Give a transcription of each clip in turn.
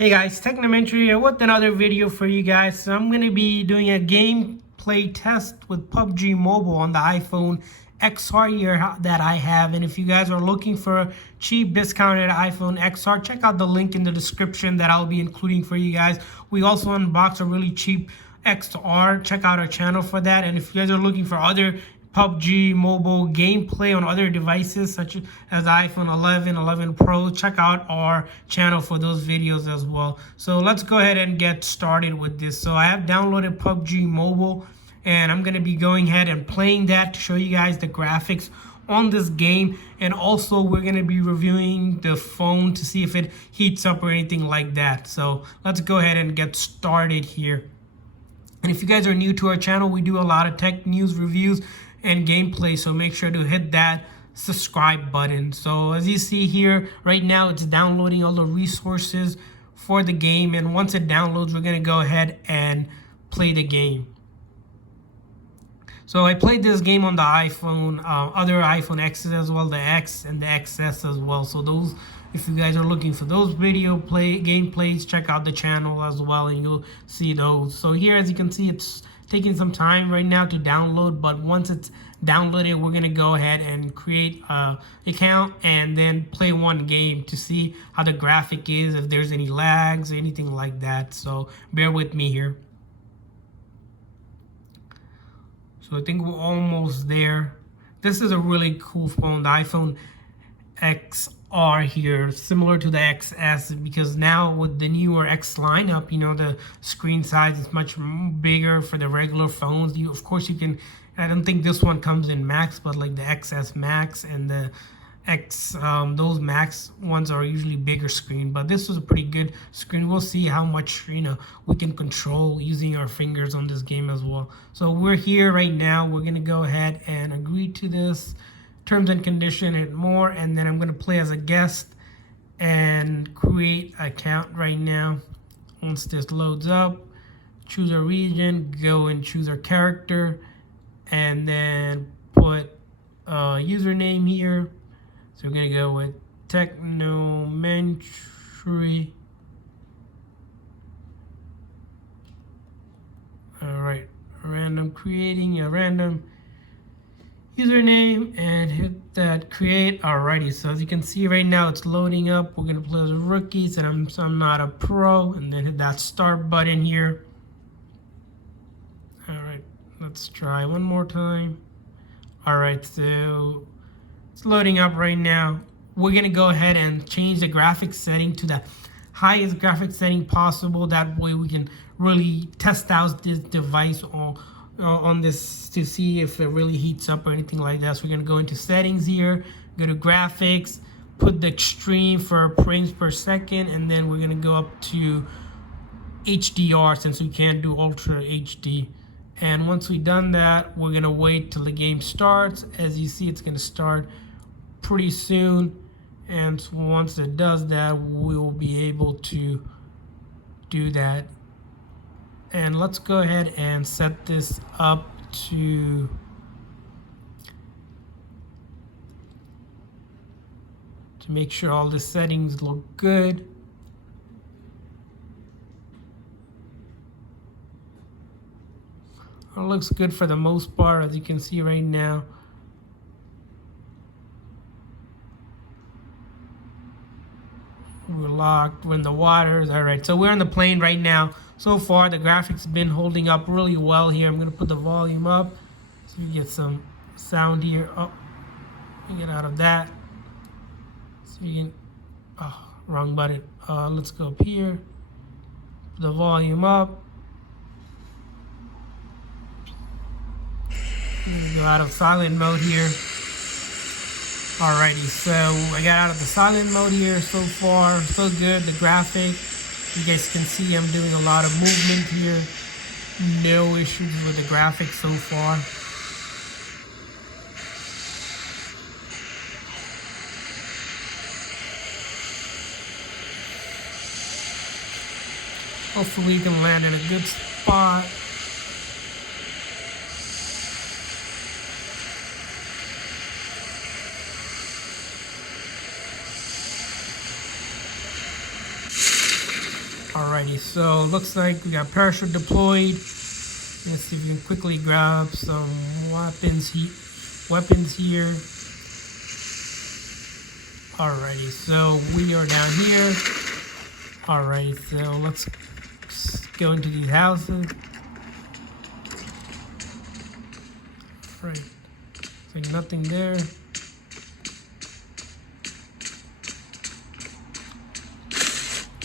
Hey guys, Technomentary here with another video for you guys. So I'm going to be doing a gameplay test with PUBG Mobile on the iPhone XR here that I have. And if you guys are looking for a cheap discounted iPhone XR, check out the link in the description that I'll be including for you guys. We also unbox a really cheap XR. Check out our channel for that. And if you guys are looking for other PUBG Mobile gameplay on other devices such as iPhone 11, 11 Pro, check out our channel for those videos as well. So let's go ahead and get started with this. So I have downloaded PUBG Mobile and I'm going to be going ahead and playing that to show you guys the graphics on this game. And also we're going to be reviewing the phone to see if it heats up or anything like that. So let's go ahead and get started here. And if you guys are new to our channel, we do a lot of tech news reviews and gameplay, so make sure to hit that subscribe button. So as you see here right now, it's downloading all the resources for the game, and once it downloads, we're going to go ahead and play the game. So I played this game on the iPhone, other iPhone X's as well, the X and the XS as well. So those, if you guys are looking for those gameplays, check out the channel as well and you'll see those. So here, as you can see, it's taking some time right now to download, but once it's downloaded, we're going to go ahead and create an account and then play one game to see how the graphic is, if there's any lags or anything like that. So bear with me here. So I think we're almost there. This is a really cool phone, the iPhone XR here, similar to the XS, because now with the newer X lineup, you know, the screen size is much bigger for the regular phones. Of course, you can, I don't think this one comes in Max, but like the XS Max and the X, those Max ones are usually bigger screen, but this was a pretty good screen. We'll see how much, you know, we can control using our fingers on this game as well. So we're here right now. We're going to go ahead and agree to this terms and condition and more, and then I'm going to play as a guest and create an account right now. Once this loads up, choose a region, go and choose our character, and then put a username here. So we're going to go with Technomentary. All right, creating a random username and hit that create. Alrighty, so as you can see right now, it's loading up. We're going to play as rookies, and I'm not a pro, and then hit that start button here. All right, let's try one more time. All right, so it's loading up right now. We're going to go ahead and change the graphics setting to the highest graphics setting possible. That way we can really test out this device on this to see if it really heats up or anything like that. So we're going to go into settings here, go to graphics, put the extreme for frames per second, and then we're going to go up to HDR since we can't do Ultra HD. And once we've done that, we're going to wait till the game starts. As you see, it's going to start pretty soon, and once it does that, we'll be able to do that. And let's go ahead and set this up to make sure all the settings look good. It looks good for the most part, as you can see right now. We're locked, we're in the waters. All right, so we're on the plane right now. So far, the graphics have been holding up really well here. I'm going to put the volume up so you get some sound here. Oh, get out of that. So you can, oh, wrong button. Let's go up here. Put the volume up. Go out of silent mode here. Alrighty, so I got out of the silent mode here. So far, so good. The graphic, you guys can see I'm doing a lot of movement here. No issues with the graphics so far. Hopefully you can land in a good spot. Alrighty, so looks like we got parachute deployed. Let's see if we can quickly grab some weapons here. Alrighty, so we are down here. Alrighty, so let's go into these houses. Right, so nothing there.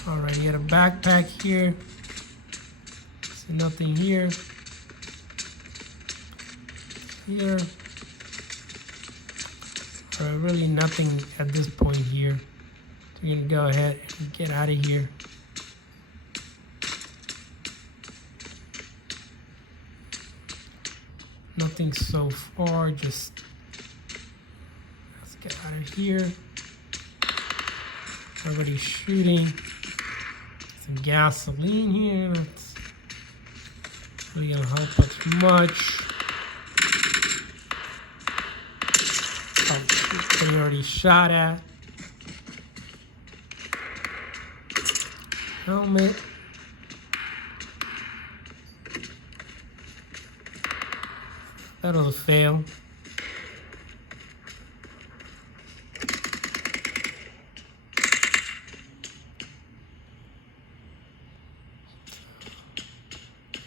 Alright, you got a backpack here. See nothing here. Here. Really nothing at this point here. So we're gonna go ahead and get out of here. Nothing so far, just let's get out of here. Everybody's shooting. Some gasoline here. That's really gonna help us much. Oh, they already shot at. Helmet. That was a fail.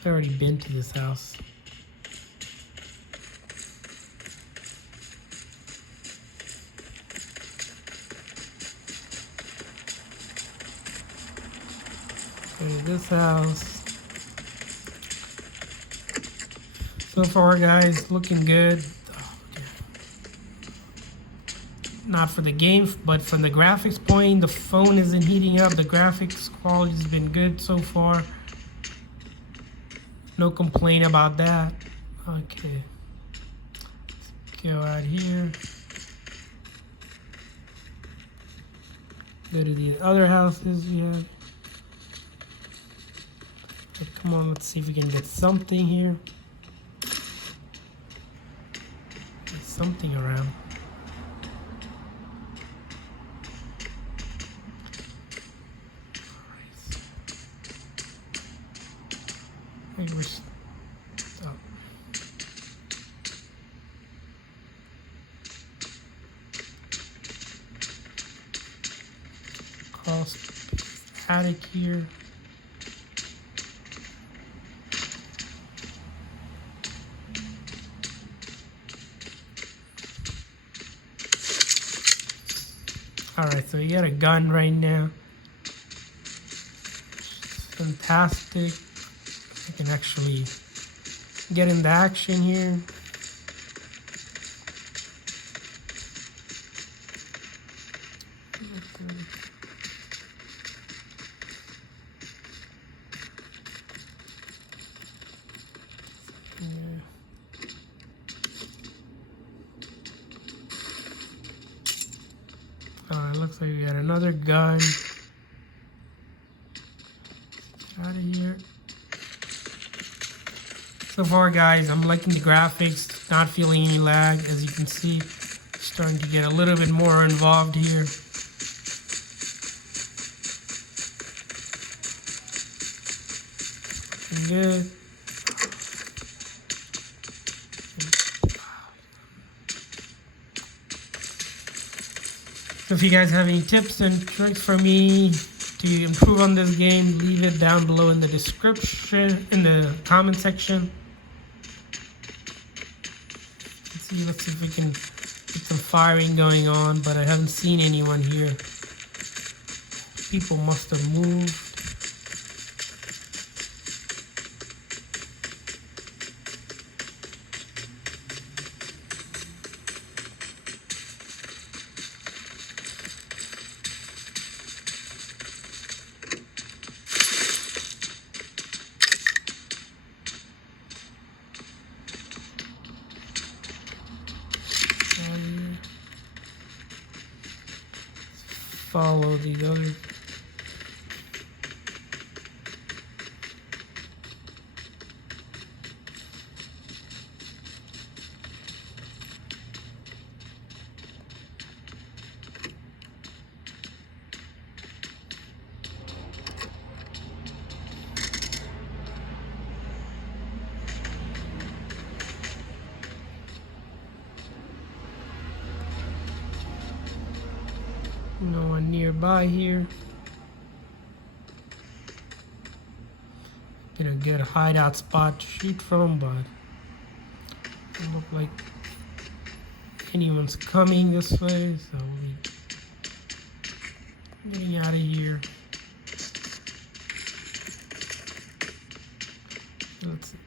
I've already been to this house. Okay, this house. So far, guys, looking good. Oh, okay. Not for the game, but from the graphics point, the phone isn't heating up. The graphics quality has been good so far. No complaint about that. Okay. Let's go out here. Go to the other houses we have. But come on, let's see if we can get something here. Get something around. Maybe we're oh. Cross attic here. Alright, so you got a gun right now. Fantastic. I can actually get into action here. It looks like we got another gun. Get out of here. So far, guys, I'm liking the graphics, not feeling any lag. As you can see, starting to get a little bit more involved here. Good. So if you guys have any tips and tricks for me to improve on this game, leave it down below in the description, in the comment section. Let's see if we can get some firing going on, but I haven't seen anyone here. People must have moved. Follow the other. nearby here. Get a good hideout spot to shoot from, but doesn't look like anyone's coming this way, so we're getting out of here. Let's see.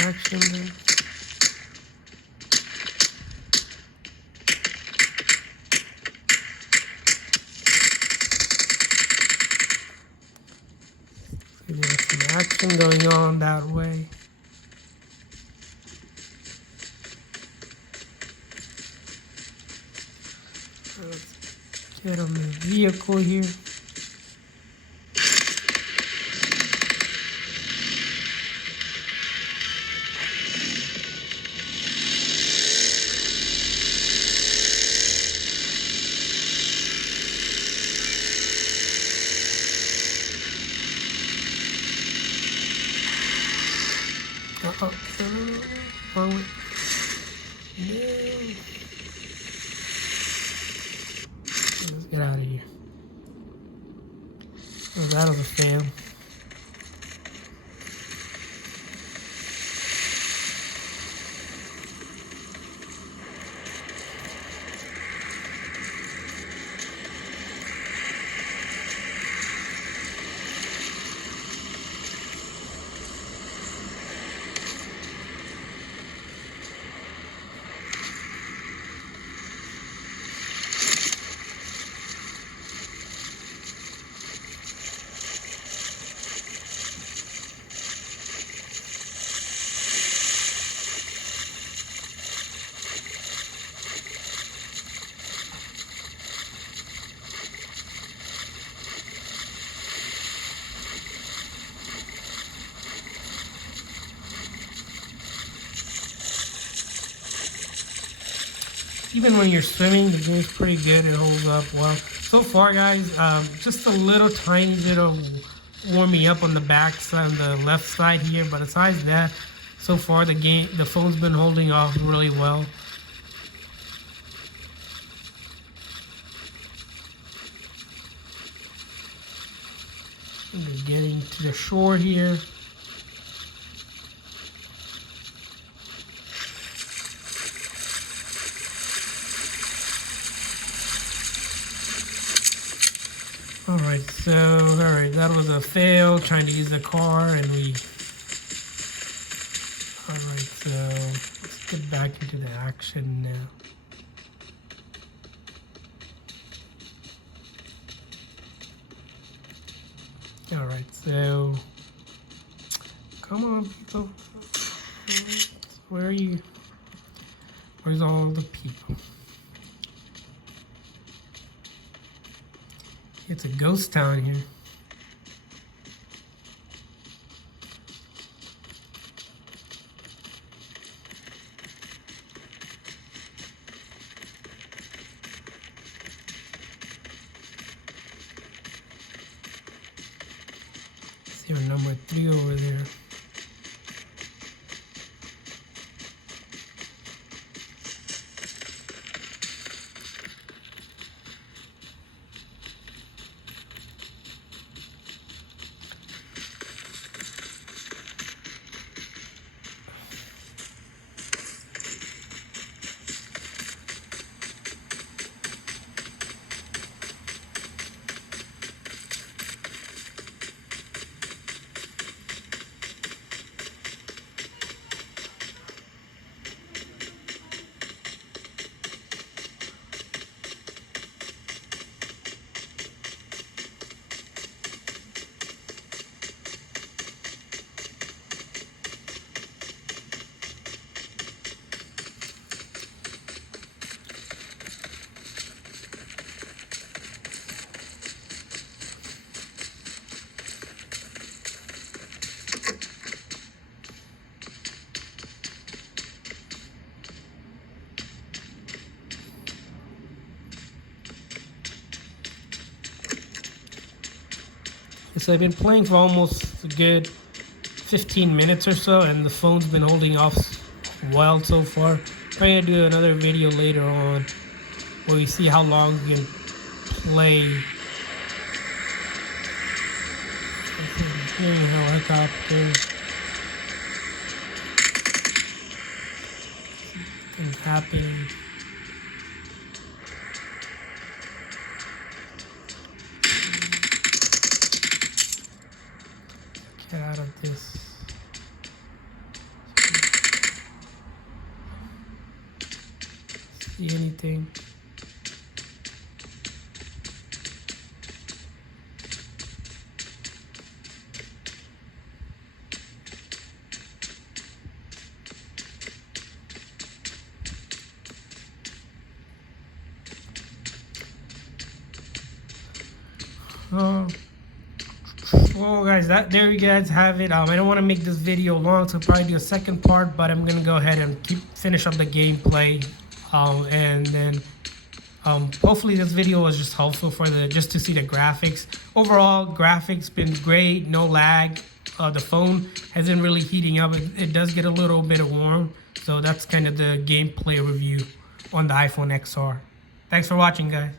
Action there. There's some action going on that way. Let's get on the vehicle here. Wrong way. No. Let's get out of here. Oh, that was a fail. Even when you're swimming, the game's pretty good. It holds up well. So far, guys, just a little tiny bit of warming up on the back side, on the left side here. But besides that, so far the phone's been holding off really well. We're getting to the shore here. Alright, that was a fail, trying to use the car, and alright, so let's get back into the action now. Alright, so, come on, people. Where are you? Where's all the people? It's a ghost town here. See our number 3 over there. So I've been playing for almost a good 15 minutes or so, and the phone's been holding off well so far. I'm gonna do another video later on where we see how long we can play. Helicopter. Things happening. Get out of this. See anything? Well guys, there you guys have it. I don't want to make this video long, so I'll probably do a second part, but I'm gonna go ahead and finish up the gameplay, and then hopefully this video was just helpful for just to see the graphics. Overall, graphics been great, no lag. The phone hasn't really heating up. It does get a little bit warm, so that's kind of the gameplay review on the iPhone XR. Thanks for watching, guys.